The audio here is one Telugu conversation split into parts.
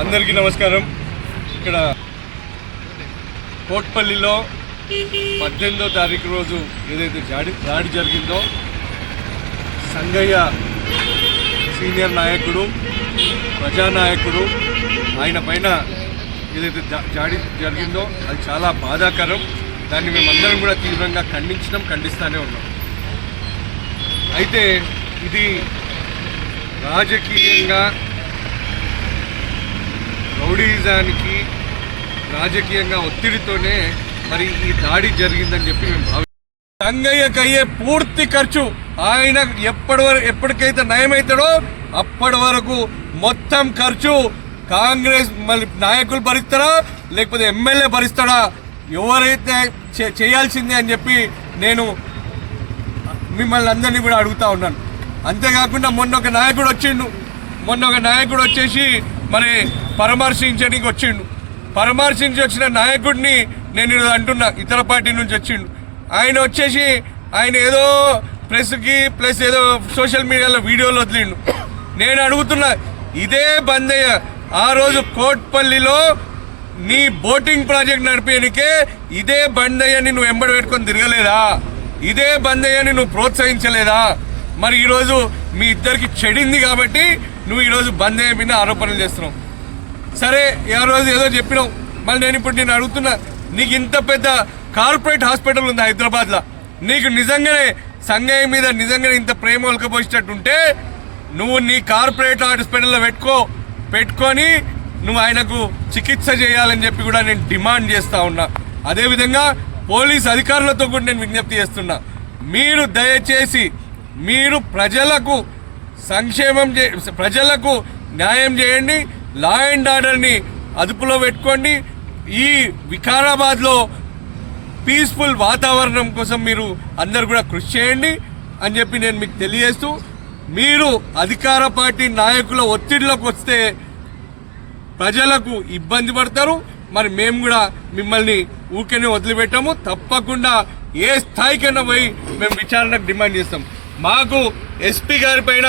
అందరికీ నమస్కారం. ఇక్కడ కోట్పల్లిలో పద్దెనిమిదో తారీఖు రోజు ఏదైతే జాడి దాడి జరిగిందో సంగయ్య సీనియర్ నాయకుడు ప్రజానాయకుడు ఆయన పైన ఏదైతే జా- జాడి జరిగిందో అది చాలా బాధాకరం. దాన్ని మేమందరం కూడా తీవ్రంగా ఖండించడం ఖండిస్తూనే ఉన్నాం. అయితే ఇది రాజకీయంగా రౌడీజానికి రాజకీయంగా ఒత్తిడితోనే మరి ఈ దాడి జరిగిందని చెప్పి మేము భావి రంగయ్యకి అయ్యే పూర్తి ఖర్చు ఆయన ఎప్పటి వరకు ఎప్పటికైతే నయమవుతాడో అప్పటి వరకు మొత్తం ఖర్చు కాంగ్రెస్ మళ్ళీ నాయకులు భరిస్తారా లేకపోతే ఎమ్మెల్యే భరిస్తాడా? ఎవరైతే చేయాల్సిందే అని చెప్పి నేను మిమ్మల్ని అందరినీ కూడా అడుగుతా ఉన్నాను. అంతేకాకుండా మొన్న ఒక నాయకుడు వచ్చిండు. మొన్న ఒక నాయకుడు వచ్చేసి మరి పరామర్శించడానికి వచ్చిండు. పరామర్శించి వచ్చిన నాయకుడిని నేను ఈరోజు అంటున్నా ఇతర పార్టీ నుంచి వచ్చిండు. ఆయన వచ్చేసి ఆయన ఏదో ప్రెస్కి ప్లస్ ఏదో సోషల్ మీడియాలో వీడియోలు వదిలిండు. నేను అడుగుతున్నా ఇదే బందయ్య ఆ రోజు కోట్పల్లిలో నీ బోటింగ్ ప్రాజెక్ట్ నడిపేనికే ఇదే బందయ్యని నువ్వు ఎంబడి పెట్టుకొని తిరగలేదా? ఇదే బందయ్యని నువ్వు ప్రోత్సహించలేదా? మరి ఈరోజు మీ ఇద్దరికి చెడింది కాబట్టి నువ్వు ఈరోజు బందయ్య మీద ఆరోపణలు చేస్తున్నావు. సరే ఆ రోజు ఏదో చెప్పినావు. మళ్ళీ నేను ఇప్పుడు నేను అడుగుతున్నా నీకు ఇంత పెద్ద కార్పొరేట్ హాస్పిటల్ ఉంది హైదరాబాద్లో? నీకు నిజంగానే సంగయ్య మీద నిజంగానే ఇంత ప్రేమ ఒలకపోసేటట్టుంటే నువ్వు నీ కార్పొరేట్ హాస్పిటల్లో పెట్టుకో పెట్టుకొని నువ్వు ఆయనకు చికిత్స చేయాలని చెప్పి కూడా నేను డిమాండ్ చేస్తూ ఉన్నా. అదేవిధంగా పోలీస్ అధికారులతో కూడా నేను విజ్ఞప్తి చేస్తున్నా. మీరు దయచేసి మీరు ప్రజలకు సంక్షేమం చే ప్రజలకు న్యాయం చేయండి. లా అండ్ ఆర్డర్ని అదుపులో పెట్టుకోండి. ఈ వికారాబాద్లో పీస్ఫుల్ వాతావరణం కోసం మీరు అందరు కూడా కృషి చేయండి అని చెప్పి నేను మీకు తెలియజేస్తూ మీరు అధికార పార్టీ నాయకుల ఒత్తిడిలోకి వస్తే ప్రజలకు ఇబ్బంది పడతారు. మరి మేము కూడా మిమ్మల్ని ఊరికేనే వదిలిపెట్టాము. తప్పకుండా ఏ స్థాయికైనా పోయి మేము విచారణకు డిమాండ్ చేస్తాం. మాకు ఎస్పీ గారి పైన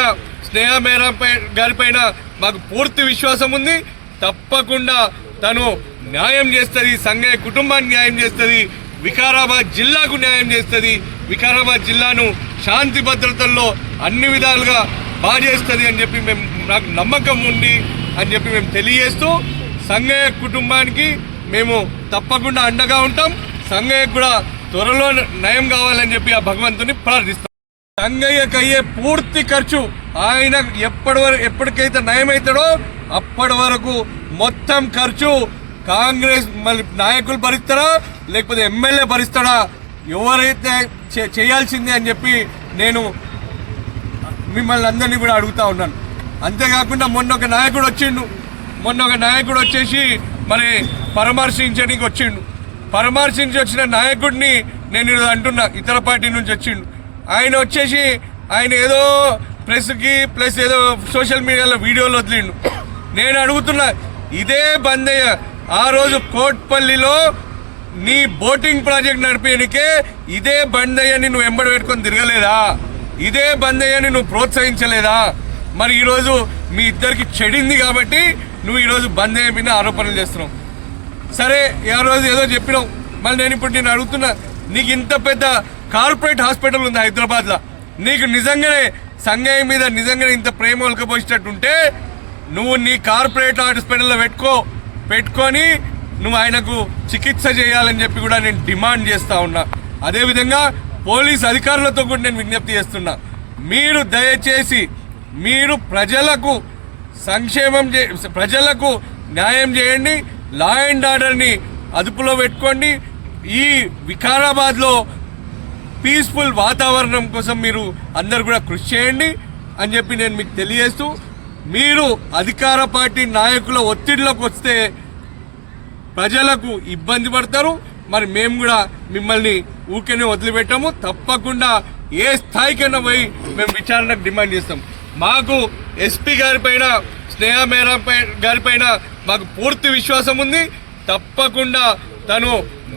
స్నేహ మేరా పై- మాకు పూర్తి విశ్వాసం ఉంది. తప్పకుండా తను న్యాయం చేస్తుంది సంఘయ్య కుటుంబానికి న్యాయం చేస్తుంది వికారాబాద్ జిల్లాకు న్యాయం చేస్తుంది. వికారాబాద్ జిల్లాను శాంతి భద్రతల్లో అన్ని విధాలుగా బాగా చేస్తుంది అని చెప్పి మేము నాకు నమ్మకం ఉంది అని చెప్పి మేము తెలియజేస్తూ సంఘయ్య కుటుంబానికి మేము తప్పకుండా అండగా ఉంటాం. సంగయ్య కూడా త్వరలో నయం కావాలని చెప్పి ఆ భగవంతుని ప్రార్థిస్తాం. సంగయ్యకయ్యే పూర్తి ఖర్చు ఆయన ఎప్పటి వరకు ఎప్పటికైతే నయమవుతాడో అప్పటి వరకు మొత్తం ఖర్చు కాంగ్రెస్ మళ్ళీ నాయకులు భరిస్తారా లేకపోతే ఎమ్మెల్యే భరిస్తాడా? ఎవరైతే చేయాల్సిందే అని చెప్పి నేను మిమ్మల్ని అందరినీ కూడా అడుగుతా ఉన్నాను. అంతేకాకుండా మొన్న ఒక నాయకుడు వచ్చిండు. మొన్న ఒక నాయకుడు వచ్చేసి మరి పరామర్శించడానికి వచ్చిండు. పరామర్శించి వచ్చిన నాయకుడిని నేను అంటున్నా ఇతర పార్టీ నుంచి వచ్చిండు. ఆయన వచ్చేసి ఆయన ఏదో ప్రెస్కి ప్లస్ ఏదో సోషల్ మీడియాలో వీడియోలు వదిలిండు. నేను అడుగుతున్నా ఇదే బందయ్య ఆ రోజు కోట్పల్లిలో నీ బోటింగ్ ప్రాజెక్ట్ నడిపేయనికే ఇదే బందయ్యని నువ్వు ఎంబడి పెట్టుకొని తిరగలేదా? ఇదే బందయ్యని నువ్వు ప్రోత్సహించలేదా? మరి ఈరోజు మీ ఇద్దరికి చెడింది కాబట్టి నువ్వు ఈరోజు బందయ్య మీద ఆరోపణలు చేస్తున్నావు. సరే ఆ రోజు ఏదో చెప్పినావు. మళ్ళీ నేను ఇప్పుడు నేను అడుగుతున్నా నీకు ఇంత పెద్ద కార్పొరేట్ హాస్పిటల్ ఉంది హైదరాబాద్లో? నీకు నిజంగానే సంగయ్య మీద నిజంగానే ఇంత ప్రేమ ఒలకపోసేటట్టుంటే నువ్వు నీ కార్పొరేట్ హాస్పిటల్లో పెట్టుకో పెట్టుకొని నువ్వు ఆయనకు చికిత్స చేయాలని చెప్పి కూడా నేను డిమాండ్ చేస్తూ ఉన్నా. అదేవిధంగా పోలీస్ అధికారులతో కూడా నేను విజ్ఞప్తి చేస్తున్నా. మీరు దయచేసి మీరు ప్రజలకు సంక్షేమం చే ప్రజలకు న్యాయం చేయండి లా అండ్ ఆర్డర్ని అదుపులో పెట్టుకోండి. ఈ వికారాబాద్లో పీస్ఫుల్ వాతావరణం కోసం మీరు అందరు కూడా కృషి చేయండి అని చెప్పి నేను మీకు తెలియజేస్తూ మీరు అధికార పార్టీ నాయకుల ఒత్తిడిలోకి వస్తే ప్రజలకు ఇబ్బంది పడతారు. మరి మేము కూడా మిమ్మల్ని ఊరికనే వదిలిపెట్టాము. తప్పకుండా ఏ స్థాయికైనా పోయి మేము విచారణకు డిమాండ్ చేస్తాం. మాకు ఎస్పీ గారి పైన స్నేహ మేరా గారిపైన మాకు పూర్తి విశ్వాసం ఉంది. తప్పకుండా తను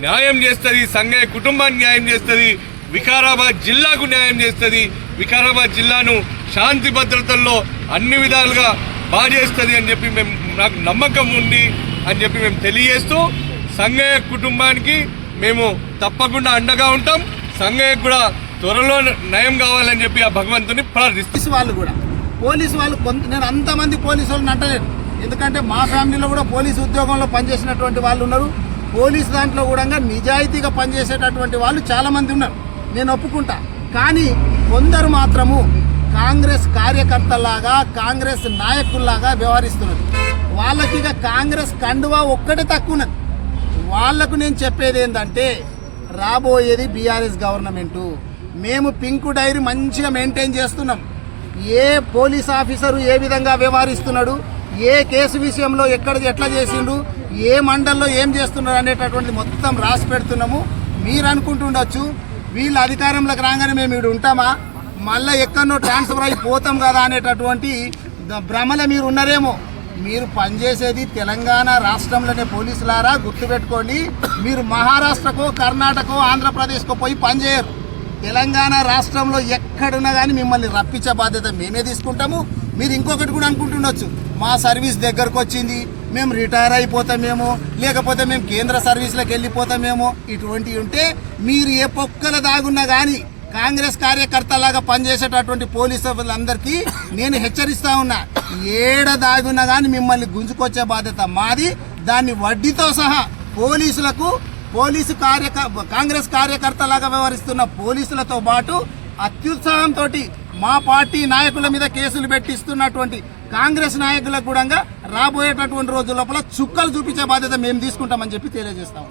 న్యాయం చేస్తుంది సంఘయ్య కుటుంబాన్ని న్యాయం చేస్తుంది. వికారాబాద్ జిల్లాకు న్యాయం చేస్తుంది. వికారాబాద్ జిల్లాను శాంతి భద్రతల్లో అన్ని విధాలుగా బాగా అని చెప్పి మేము నాకు నమ్మకం ఉంది అని చెప్పి మేము తెలియజేస్తూ సంగయ్య కుటుంబానికి మేము తప్పకుండా అండగా ఉంటాం. సంగయ్య కూడా త్వరలో నయం కావాలని చెప్పి ఆ భగవంతుని ప్రార్థిస్తాం వాళ్ళు కూడా. పోలీసు వాళ్ళు కొంత నేను అంతమంది పోలీసు వాళ్ళని అంటలేను. ఎందుకంటే మా ఫ్యామిలీలో కూడా పోలీసు ఉద్యోగంలో పనిచేసినటువంటి వాళ్ళు ఉన్నారు. పోలీసు దాంట్లో కూడా నిజాయితీగా పనిచేసేటటువంటి వాళ్ళు చాలామంది ఉన్నారు. నేను ఒప్పుకుంటా. కానీ కొందరు మాత్రము కాంగ్రెస్ కార్యకర్తలాగా కాంగ్రెస్ నాయకుల్లాగా వ్యవహరిస్తున్నారు. వాళ్ళకి ఇక కాంగ్రెస్ కండువా ఒక్కటే తక్కువ ఉన్నది వాళ్ళకు నేను చెప్పేది ఏంటంటే రాబోయేది బీఆర్ఎస్ గవర్నమెంటు. మేము పింక్ డైరీ మంచిగా మెయింటైన్ చేస్తున్నాం. ఏ పోలీస్ ఆఫీసరు ఏ విధంగా వ్యవహరిస్తున్నాడు? ఏ కేసు విషయంలో ఎక్కడ ఎట్లా చేసిండు? ఏ మండల్లో ఏం చేస్తున్నారు అనేటటువంటి మొత్తం రాసి పెడుతున్నాము. మీరు అనుకుంటుండొచ్చు వీళ్ళు అధికారంలోకి రాగానే మేము ఇక్కడ ఉంటామా? మళ్ళీ ఎక్కడో ట్రాన్స్ఫర్ అయిపోతాం కదా అనేటటువంటి ద- భ్రమలో మీరు ఉన్నారేమో. మీరు పనిచేసేది తెలంగాణ రాష్ట్రంలోనే పోలీసులారా గుర్తుపెట్టుకోండి. మీరు మహారాష్ట్రకో కర్ణాటకో ఆంధ్రప్రదేశ్కో పోయి పనిచేయరు. తెలంగాణ రాష్ట్రంలో ఎక్కడున్నా కానీ మిమ్మల్ని రప్పించే బాధ్యత మేమే తీసుకుంటాము. మీరు ఇంకొకటి కూడా అనుకుంటుండొచ్చు. మా సర్వీస్ దగ్గరకు వచ్చింది మేము రిటైర్ అయిపోతామేమో లేకపోతే మేము కేంద్ర సర్వీస్లకు వెళ్ళిపోతామేమో ఇటువంటివి ఉంటే మీరు ఏ పొక్కల దాగున్నా కానీ కాంగ్రెస్ కార్యకర్తలాగా పనిచేసేటటువంటి పోలీసు వాళ్ళందరికీ నేను హెచ్చరిస్తా ఉన్నా. ఏడ దాగున్నా కానీ మిమ్మల్ని గుంజుకొచ్చే బాధ్యత మాది. దాన్ని వడ్డీతో సహా పోలీసులకు పోలీసు కార్యక కాంగ్రెస్ కార్యకర్తలాగా వ్యవహరిస్తున్న పోలీసులతో పాటు అత్యుత్సాహంతో మా పార్టీ నాయకుల మీద కేసులు పెట్టిస్తున్నటువంటి కాంగ్రెస్ నాయకులకు కూడా రాబోయేటటువంటి రోజు లోపల చుక్కలు చూపించే బాధ్యత మేము తీసుకుంటామని చెప్పి తెలియజేస్తాం.